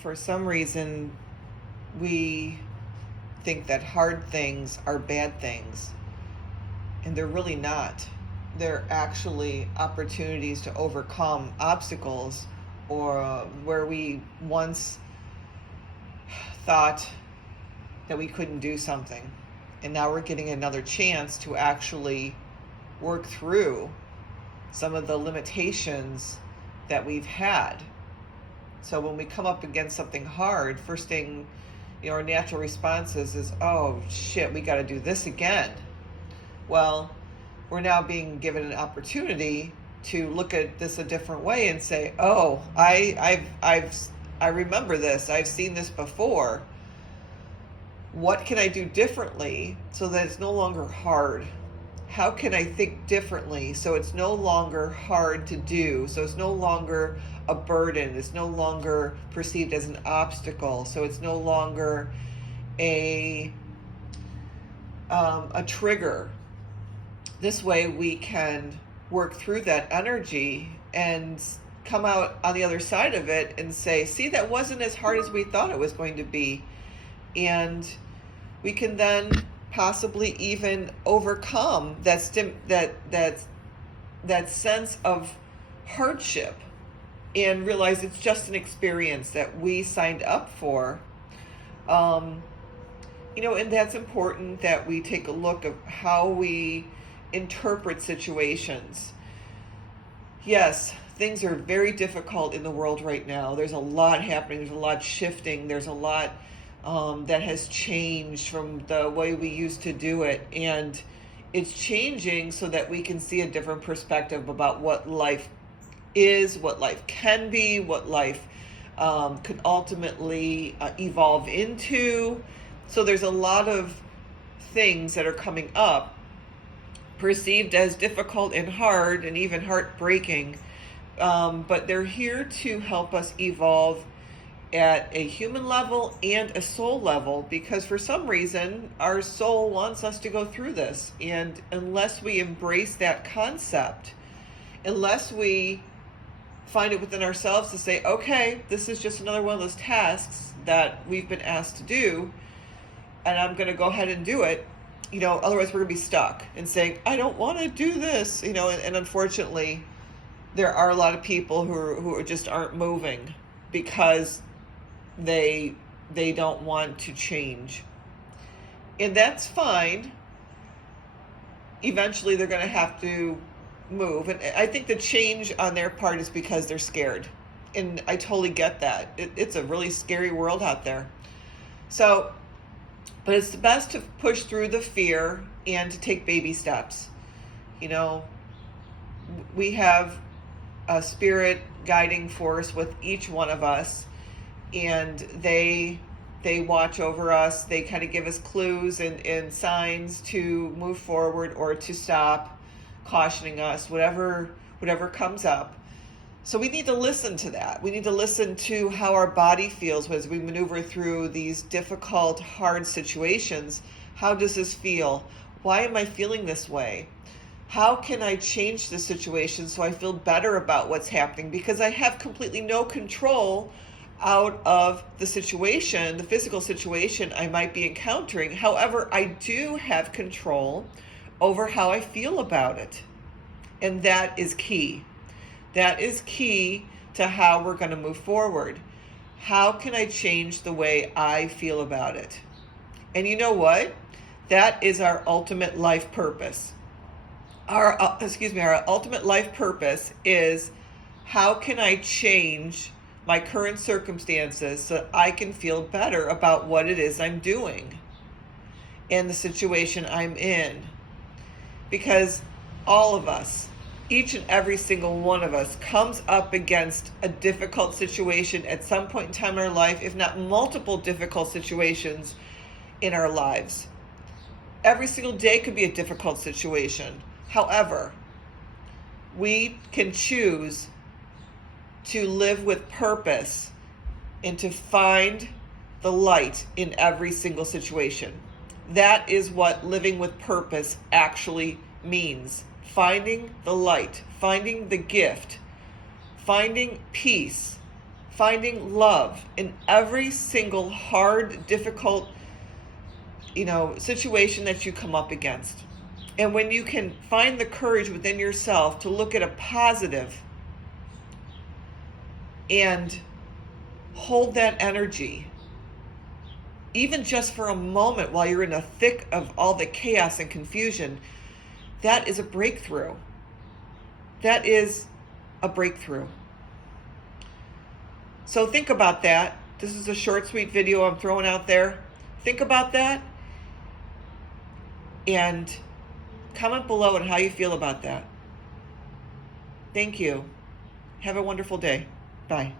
For some reason, we think that hard things are bad things, and they're really not. They're actually opportunities to overcome obstacles or where we once thought that we couldn't do something. And now we're getting another chance to actually work through some of the limitations that we've had. So when we come up against something hard, first thing, our natural response is, oh shit, we got to do this again. Well, we're now being given an opportunity to look at this a different way and say, oh, I remember this. I've seen this before. What can I do differently so that it's no longer hard? How can I think differently so it's no longer hard to do? So it's no longer a burden. It's no longer perceived as an obstacle. So it's no longer a trigger. This way we can work through that energy and come out on the other side of it and say, see, that wasn't as hard as we thought it was going to be. And we can then possibly even overcome that sense of hardship and realize it's just an experience that we signed up for. And that's important that we take a look of how we interpret situations. Yes, things are very difficult in the world right now. There's a lot happening. There's a lot shifting. There's a lot that has changed from the way we used to do it. And it's changing so that we can see a different perspective about what life is, what life can be, what life could ultimately evolve into. So there's a lot of things that are coming up perceived as difficult and hard and even heartbreaking. But they're here to help us evolve at a human level and a soul level, because for some reason our soul wants us to go through this. And unless we embrace that concept, unless we find it within ourselves to say, okay, this is just another one of those tasks that we've been asked to do, and I'm going to go ahead and do it, otherwise we're going to be stuck and saying, I don't want to do this, and unfortunately there are a lot of people who just aren't moving because they don't want to change. And that's fine. Eventually they're going to have to move. And I think the change on their part is because they're scared. And I totally get that. It's a really scary world out there. So, but it's the best to push through the fear and to take baby steps. We have a spirit guiding force with each one of us, and they watch over us. They kind of give us clues and signs to move forward or to stop, cautioning us, whatever comes up. So we need to listen to that. We need to listen to how our body feels as we maneuver through these difficult, hard situations. How does this feel? Why am I feeling this way? How can I change the situation so I feel better about what's happening? Because I have completely no control out of the situation, the physical situation I might be encountering. However, I do have control over how I feel about it. And that is key. That is key to how we're going to move forward. How can I change the way I feel about it? And you know what? That is our ultimate life purpose. Our ultimate life purpose is, how can I change my current circumstances so that I can feel better about what it is I'm doing and the situation I'm in? Because all of us, each and every single one of us, comes up against a difficult situation at some point in time in our life, if not multiple difficult situations in our lives. Every single day could be a difficult situation. However, we can choose to live with purpose and to find the light in every single situation. That is what living with purpose actually means. Finding the light, finding the gift, finding peace, finding love in every single hard, difficult, situation that you come up against. And when you can find the courage within yourself to look at a positive and hold that energy, even just for a moment while you're in the thick of all the chaos and confusion, that is a breakthrough. That is a breakthrough. So think about that. This is a short, sweet video I'm throwing out there. Think about that and comment below on how you feel about that. Thank you. Have a wonderful day. Bye.